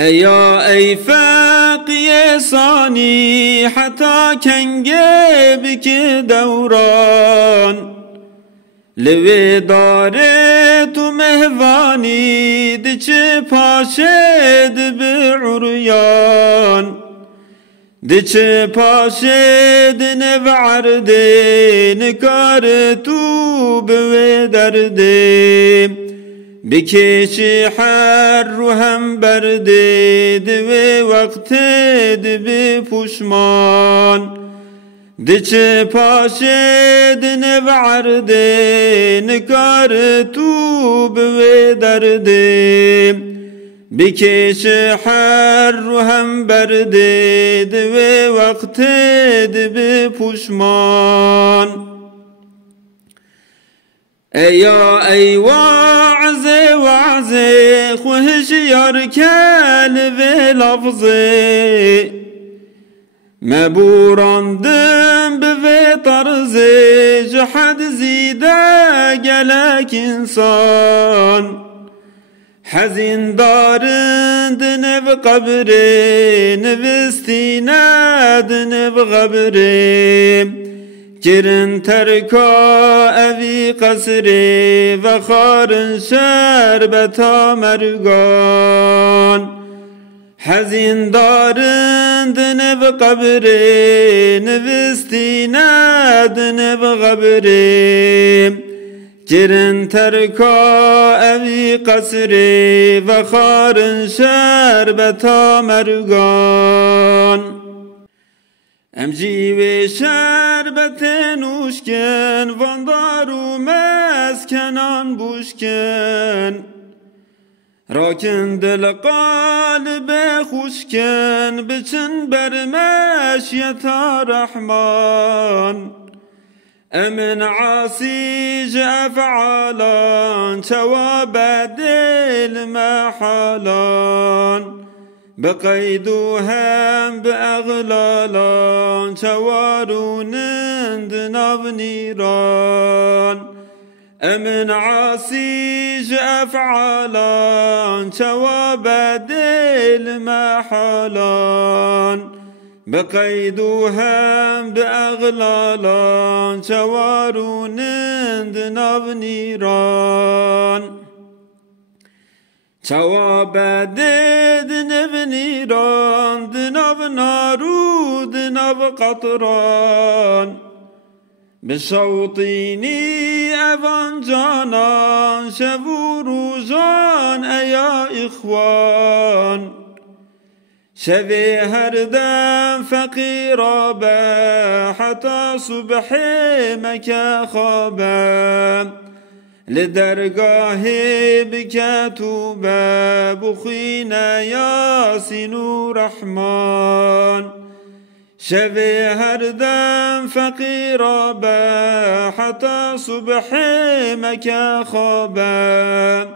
ای فقیه ثانی حتی کنگه بک دوران لوی داره تو مهوانی دچه پاشد به عریان دچه پاشد نو عرده نکار تو به درده بکش حر رو هم برده دوی وقت دو پشمان دچه پاشد نو عرده نکار تو به درده بکش حر رو هم برده دوی وقت دو پشمان ای واعظ خوش یار کل و لفظه مبوراندم به طرز جحد زیده گلک انسان حزین دارند نو قبره نوستیند نو غبره کرن ترکا اوی قصره و خارن شربتا مرگان حزین دارند نو قبره نوستیند نو غبره کرن ترکا اوی قصره و خارن شربتا مرگان ام جیوه شربت نوشکن واندارو مسکنان بوشکن راکن دل قلب خوشکن بچن برمشیتا رحمان امن عاصیج افعالان جواب دل محالان بقيدوهم بأغلالان شوارونند ناف نيران أمن عاصيج أفعالان شواب دل محالان بقيدوهم بأغلالان شوارونند ناف نيران جواب دید نو نیران دنو نارو دنو قطران بشوطینی اوان جانان شبو روزان ایا اخوان شوی هر دم فقیرا به حتی صبح مکه خوابه لدرگاه بکتوب بخین یاسین و رحمان شوی هر دم فقیرا به حتی صبح مکه خوابه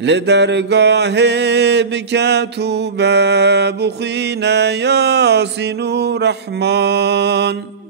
لدرگاه بکتوب بخین یاسین و رحمان